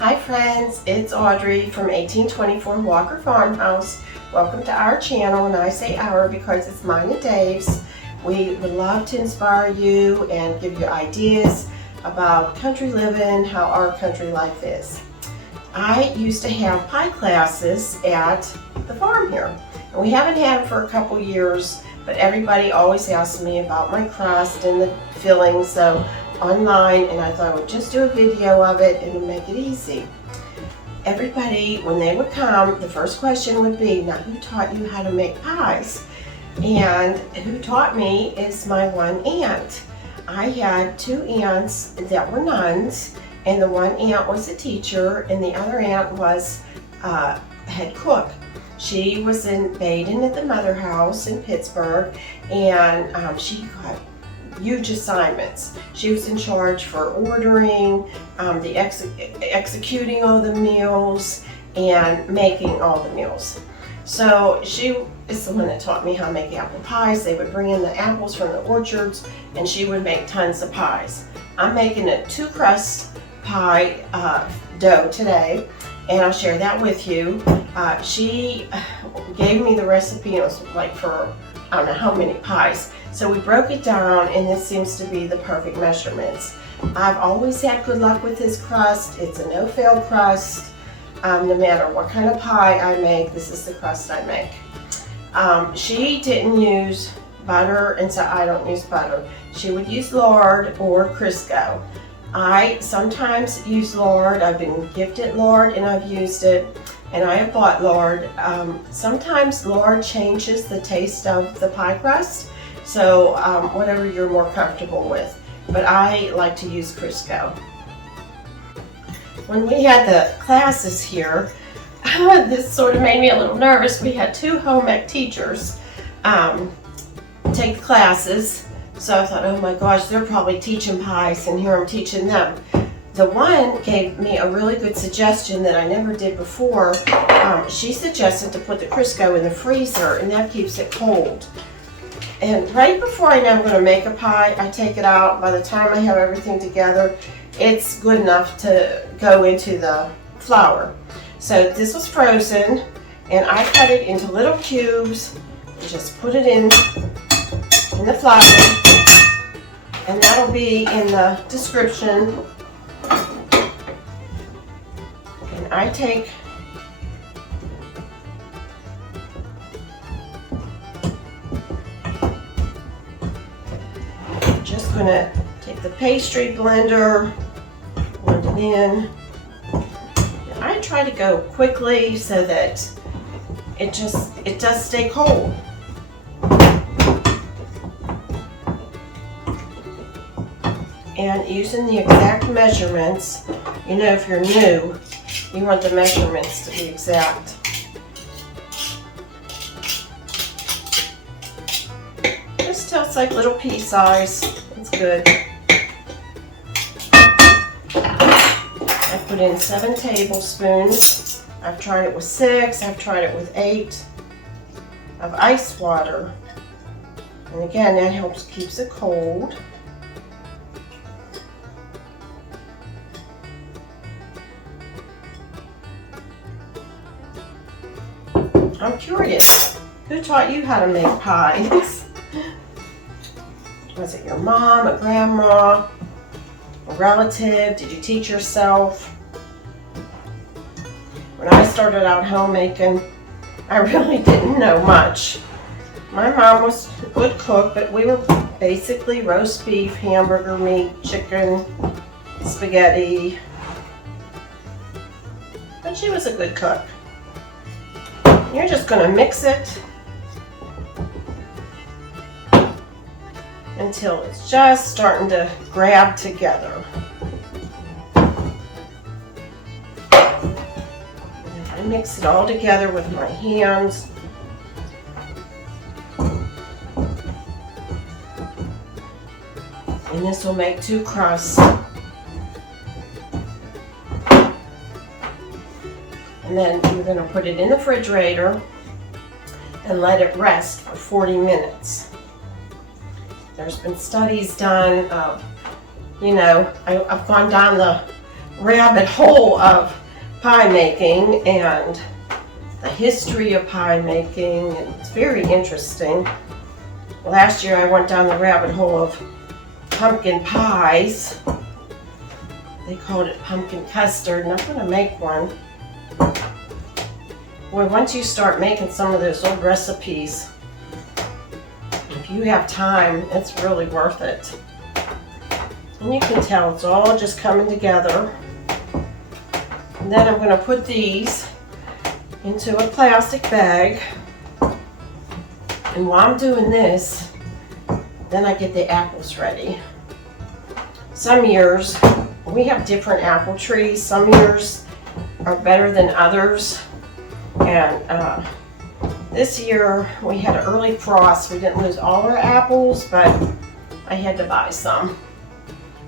Hi friends, it's Audrey from 1824 Walker Farmhouse. Welcome to our channel, and I say our because it's mine and Dave's. We would love to inspire you and give you ideas about country living, how our country life is. I used to have pie classes at the farm here, and we haven't had them for a couple years, but everybody always asks me about my crust and the filling, so online, and I thought I would just do a video of it and make it easy. Everybody, when they would come, the first question would be, now who taught you how to make pies? And who taught me is my one aunt. I had two aunts that were nuns, and the one aunt was a teacher and the other aunt was head cook. She was in Baden at the Mother House in Pittsburgh, and she got huge assignments. She was in charge for ordering, executing all the meals, and making all the meals. So she is the one that taught me how to make apple pies. They would bring in the apples from the orchards, and she would make tons of pies. I'm making a 2-crust pie dough today, and I'll share that with you. She gave me the recipe. It was like for I don't know how many pies. So we broke it down, and this seems to be the perfect measurements. I've always had good luck with this crust. It's a no-fail crust. No matter what kind of pie I make, this is the crust I make. She didn't use butter, and so I don't use butter. She would use lard or Crisco. I sometimes use lard. I've been gifted lard and I've used it, and I have bought lard. Sometimes lard changes the taste of the pie crust, so whatever you're more comfortable with. But I like to use Crisco. When we had the classes here, this sort of made me a little nervous. We had 2 home ec teachers take the classes. So I thought, oh my gosh, they're probably teaching pies, and here I'm teaching them. The one gave me a really good suggestion that I never did before. She suggested to put the Crisco in the freezer, and that keeps it cold. And right before I know I'm going to make a pie, I take it out. By the time I have everything together, it's good enough to go into the flour. So this was frozen, and I cut it into little cubes and just put it in the flour, and that'll be in the description. And I take just gonna take the pastry blender, blend it in. And I try to go quickly so that it does stay cold. And using the exact measurements, you know, if you're new, you want the measurements to be exact. Just till it's like little pea size. It's good. I put in 7 tablespoons. I've tried it with 6. I've tried it with 8 of ice water. And again, that helps keeps it cold. I'm curious, who taught you how to make pies? Was it your mom, a grandma, a relative? Did you teach yourself? When I started out homemaking, I really didn't know much. My mom was a good cook, but we were basically roast beef, hamburger meat, chicken, spaghetti. But she was a good cook. You're just going to mix it until it's just starting to grab together. And I mix it all together with my hands. And this will make 2 crusts. And then we're going to put it in the refrigerator and let it rest for 40 minutes. There's been studies done of, you know, I've gone down the rabbit hole of pie making and the history of pie making, and it's very interesting. Last year I went down the rabbit hole of pumpkin pies. They called it pumpkin custard, and I'm going to make one. Boy, once you start making some of those old recipes, if you have time, it's really worth it. And you can tell it's all just coming together. And then I'm going to put these into a plastic bag. And while I'm doing this, then I get the apples ready. Some years, we have different apple trees. Some years are better than others. And this year, we had an early frost. We didn't lose all our apples, but I had to buy some.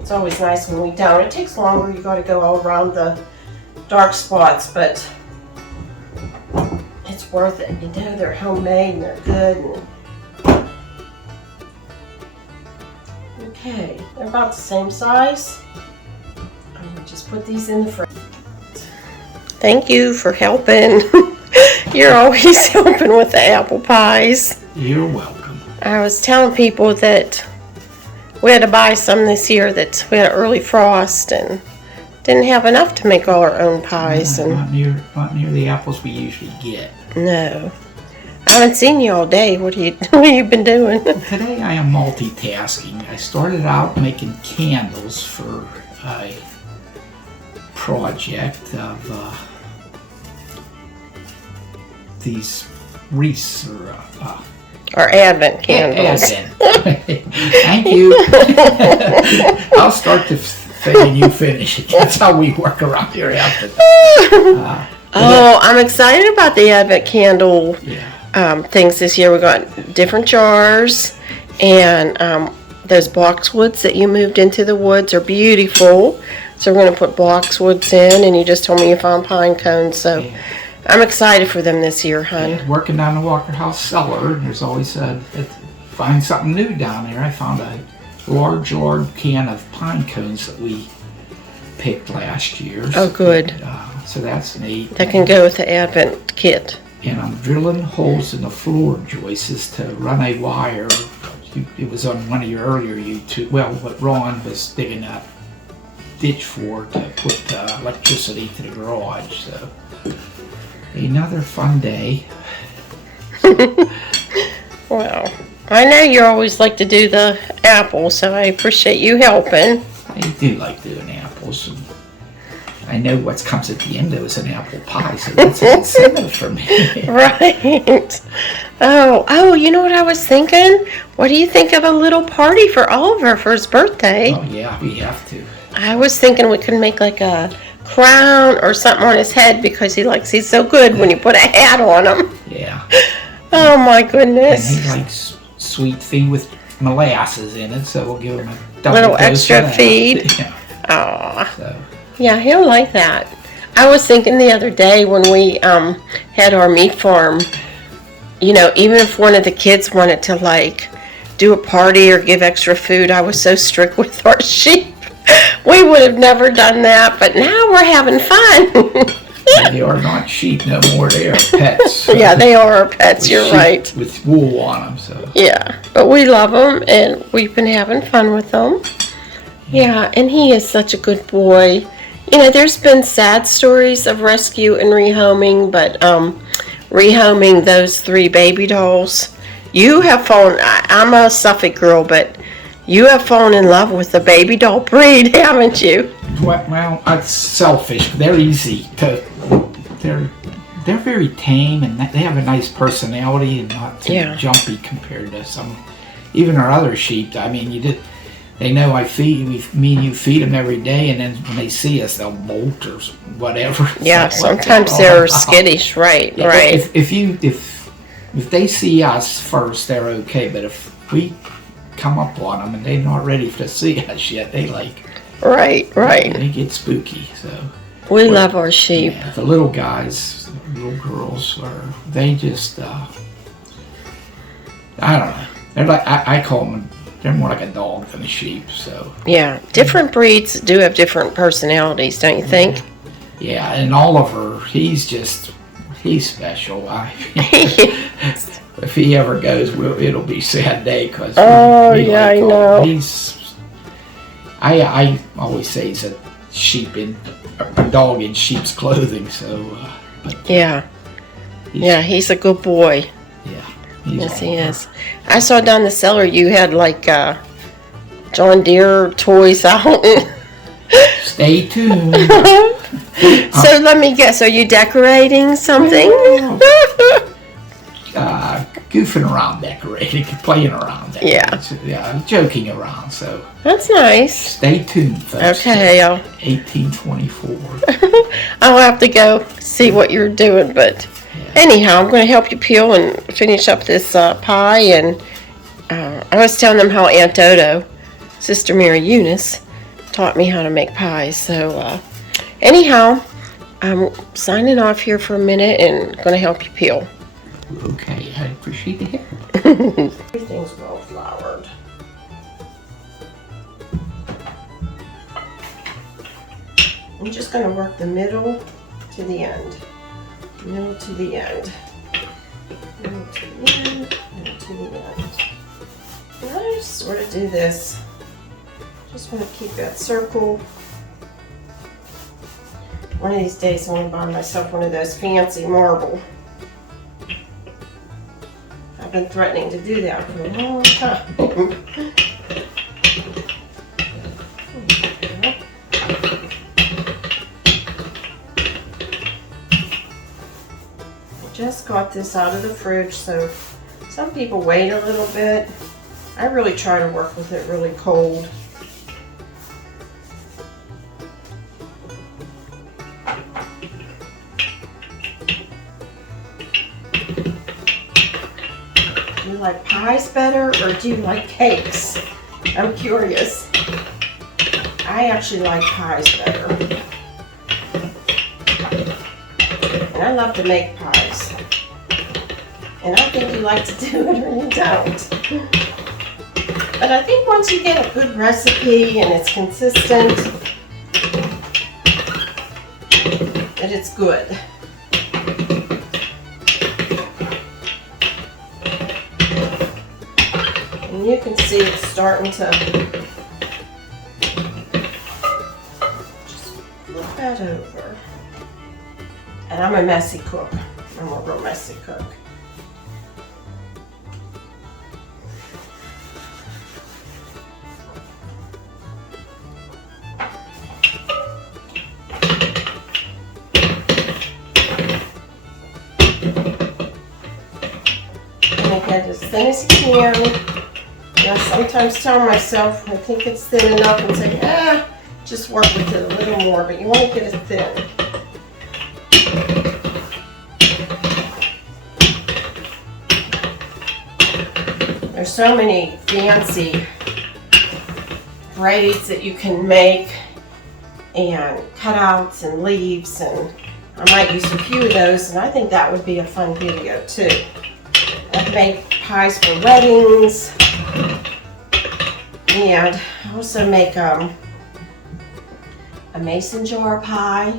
It's always nice when we don't. It takes longer. You got to go all around the dark spots, but it's worth it. You know, they're homemade and they're good. Okay, they're about the same size. I'm gonna just put these in the fridge. Thank you for helping. You're always helping with the apple pies. You're welcome. I was telling people that we had to buy some this year, that we had an early frost and didn't have enough to make all our own pies. Not near the apples we usually get. No. I haven't seen you all day. What have you been doing? Today I am multitasking. I started out making candles for a project of these wreaths Our Advent candles. Advent. Thank you. I'll start the thing and you finish it. That's how we work around here after I'm excited about the Advent candle things this year. We got different jars, and those boxwoods that you moved into the woods are beautiful. So we're going to put boxwoods in, and you just told me you found pine cones, so I'm excited for them this year, hon. Yeah, working down the Walker House cellar, there's always find something new down there. I found a large can of pine cones that we picked last year. Oh, good. So that's neat. That can go with the Advent kit. And I'm drilling holes in the floor joists to run a wire. It was on one of your earlier YouTube. Well, what Ron was digging that ditch for to put electricity to the garage. So another fun day. Well, I know you always like to do the apples, so I appreciate you helping. I do like doing apples. And I know what comes at the end of it is an apple pie, so that's an incentive for me. Right. Oh, you know what I was thinking? What do you think of a little party for Oliver for his birthday? Oh, yeah, we have to. I was thinking we could make like a crown or something on his head because he's so good when you put a hat on him. Yeah. Oh, my goodness. And he likes sweet feed with molasses in it, so we'll give him a double little dose extra of that. feed. Yeah. Aw. So. Yeah, he'll like that. I was thinking the other day when we had our meat farm, you know, even if one of the kids wanted to like do a party or give extra food, I was so strict with our sheep. We would have never done that, but now we're having fun. They are not sheep no more, they are pets. So. Yeah, they are our pets, you're right. With wool on them, so. Yeah, but we love them and we've been having fun with them. Yeah, and he is such a good boy. You know, there's been sad stories of rescue and rehoming, but rehoming those 3 baby dolls, you have fallen, I'm a Suffolk girl, but you have fallen in love with the baby doll breed, haven't you? Well, it's selfish. They're easy to, they're very tame and they have a nice personality and not too jumpy compared to some, even our other sheep. I mean, they know me and you feed them every day, and then when they see us, they'll bolt or whatever. Yeah, sometimes they're skittish, right? If they see us first, they're okay. But if we come up on them and they're not ready to see us yet, they right. They get spooky. So we love our sheep. Yeah, the little guys, the little girls, they just I don't know. They're like I call them they're more like a dog than a sheep. So Yeah, different breeds do have different personalities, don't you think? yeah, and Oliver, he's special. If he ever goes, it'll be a sad day because I know. I always say he's a dog in sheep's clothing. So Yeah, he's a good boy. Yeah, Yes, he is. I saw down the cellar you had like John Deere toys out. Stay tuned. So let me guess, are you decorating something? Goofing around decorating, playing around decorating. Yeah, joking around. So that's nice. Stay tuned, folks. Okay, 1824. I'll have to go see what you're doing, but anyhow, I'm going to help you peel and finish up this pie. And I was telling them how Aunt Dodo, Sister Mary Eunice, taught me how to make pies. So anyhow, I'm signing off here for a minute and going to help you peel. Okay, I appreciate the help. Everything's well floured. I'm just going to work the middle to the end. Middle to the end. Middle to the end. Middle to the end. And I just sort of do this. Just want to keep that circle. One of these days I'm going to buy myself one of those fancy marble. I've been threatening to do that for a long time. I just got this out of the fridge, so some people wait a little bit. I really try to work with it really cold. Do you like pies better or do you like cakes? I'm curious. I actually like pies better. And I love to make pies. And I think you like to do it or you don't. But I think once you get a good recipe and it's consistent, that it's good. And you can see it's starting to just flip that over. And I'm a messy cook. I'm a real messy cook. Get as thin as you can. And I sometimes tell myself I think it's thin enough and say, just work with it a little more, but you want to get it thin. There's so many fancy braids that you can make and cutouts and leaves, and I might use a few of those, and I think that would be a fun video too. I've made pies for weddings, and I also make a mason jar pie,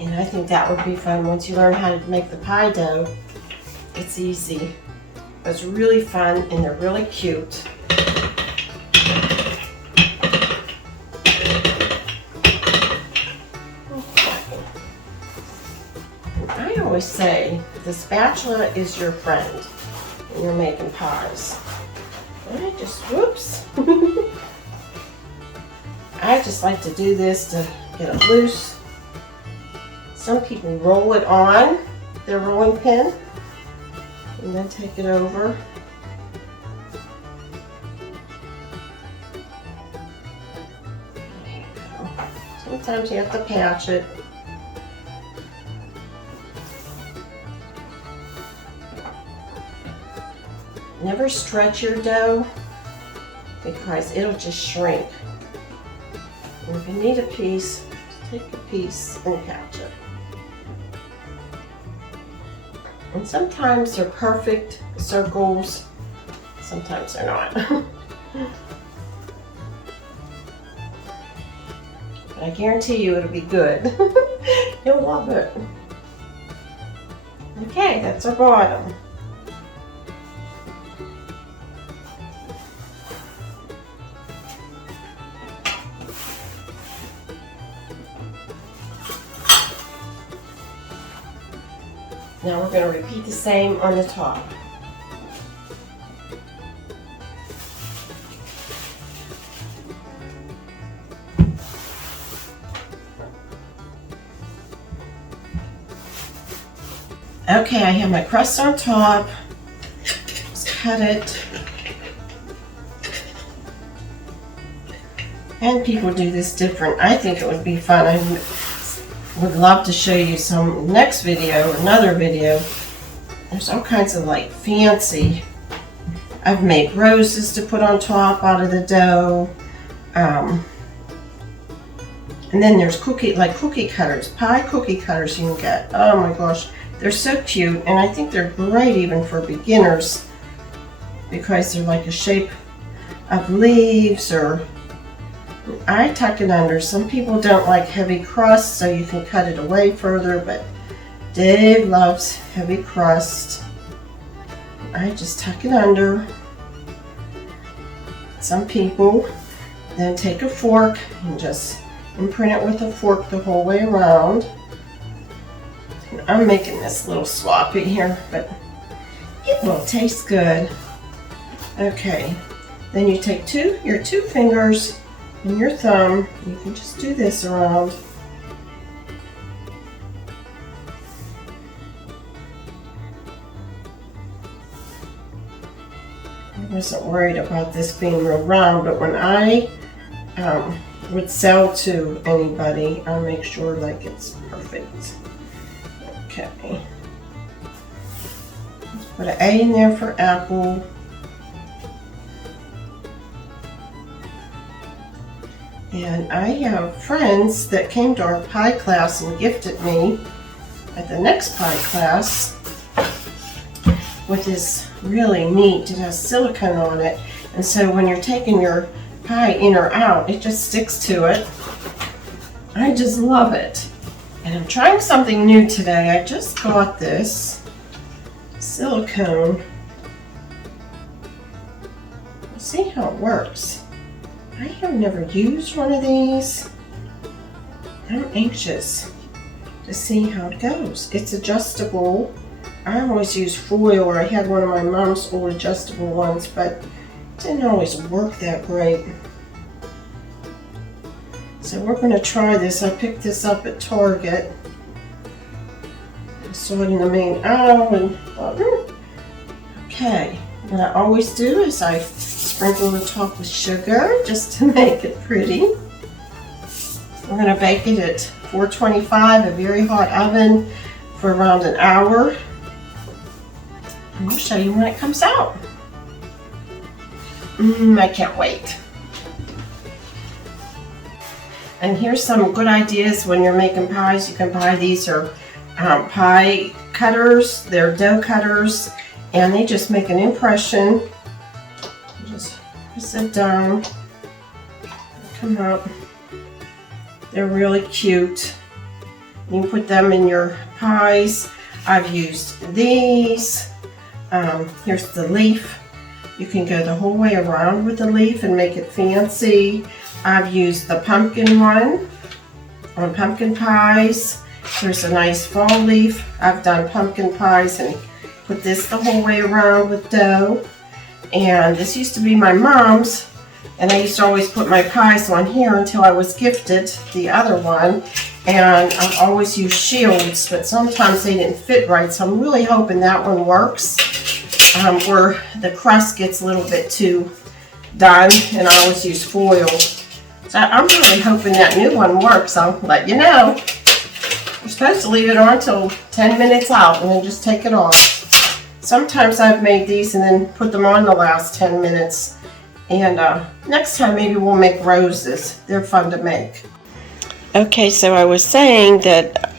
and I think that would be fun once you learn how to make the pie dough. It's easy. It's really fun and they're really cute. I always say the spatula is your friend when you're making pies. I just, whoops. I just like to do this to get it loose. Some people roll it on their rolling pin and then take it over. There you go. Sometimes you have to patch it. Never stretch your dough because it'll just shrink. And if you need a piece, take a piece and patch it. And sometimes they're perfect circles, sometimes they're not. I guarantee you it'll be good. You'll love it. Okay, that's our bottom. Now we're going to repeat the same on the top. Okay, I have my crust on top. Just cut it. And people do this different. I think it would be fun. I would love to show you some next video, another video. There's all kinds of like fancy. I've made roses to put on top out of the dough. And then there's cookie cutters, pie cookie cutters you can get. Oh my gosh, they're so cute, and I think they're great even for beginners because they're like a shape of leaves, or I tuck it under. Some people don't like heavy crust, so you can cut it away further, but Dave loves heavy crust. I just tuck it under. Some people then take a fork and just imprint it with a fork the whole way around. And I'm making this a little sloppy here, but it will taste good. Okay, then you take your two fingers and your thumb. You can just do this around. I wasn't worried about this being real round, but when I would sell to anybody, I'll make sure like it's perfect. Okay. Let's put an A in there for apple. And I have friends that came to our pie class and gifted me at the next pie class with this really neat, it has silicone on it, and so when you're taking your pie in or out, it just sticks to it. I just love it. And I'm trying something new today. I just got this silicone. Let's see how it works. I have never used one of these. I'm anxious to see how it goes. It's adjustable. I always use foil, or I had one of my mom's old adjustable ones, but it didn't always work that great. So we're going to try this. I picked this up at Target. I saw it in the main aisle and thought, okay. What I always do is I sprinkle the top with sugar just to make it pretty. We're going to bake it at 425, a very hot oven, for around an hour. And we'll show you when it comes out. I can't wait. And here's some good ideas when you're making pies. You can buy these, or pie cutters. They're dough cutters, and they just make an impression. Just sit down, come up. They're really cute. You can put them in your pies. I've used these. Here's the leaf. You can go the whole way around with the leaf and make it fancy. I've used the pumpkin one on pumpkin pies. There's a nice fall leaf. I've done pumpkin pies and put this the whole way around with dough. And this used to be my mom's, and I used to always put my pies on here until I was gifted the other one. And I've always used shields, but sometimes they didn't fit right, so I'm really hoping that one works. Where the crust gets a little bit too done, and I always use foil. So I'm really hoping that new one works. I'll let you know. You're supposed to leave it on until 10 minutes out and then just take it off. Sometimes I've made these and then put them on the last 10 minutes. And next time maybe we'll make roses. They're fun to make. Okay, so I was saying that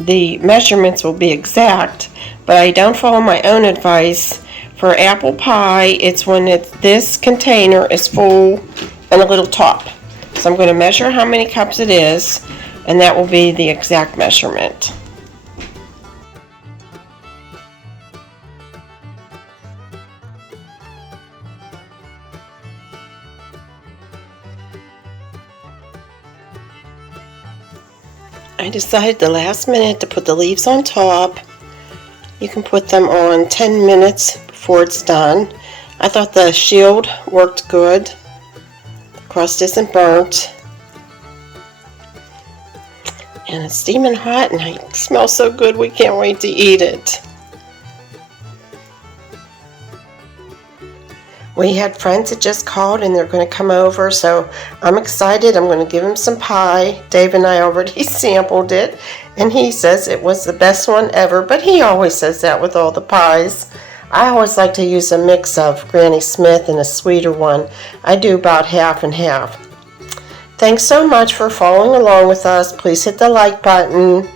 the measurements will be exact, but I don't follow my own advice For apple pie, it's when this container is full and a little top. So I'm going to measure how many cups it is, and that will be the exact measurement. I decided the last minute to put the leaves on top. You can put them on 10 minutes before it's done. I thought the shield worked good. The crust isn't burnt. And it's steaming hot and it smells so good, we can't wait to eat it. We had friends that just called and they're going to come over, so I'm excited. I'm going to give them some pie. Dave and I already sampled it, and he says it was the best one ever, but he always says that with all the pies. I always like to use a mix of Granny Smith and a sweeter one. I do about half and half. Thanks so much for following along with us. Please hit the like button.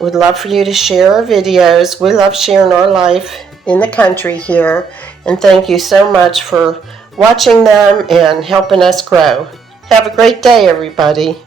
We'd love for you to share our videos. We love sharing our life in the country here. And thank you so much for watching them and helping us grow. Have a great day, everybody.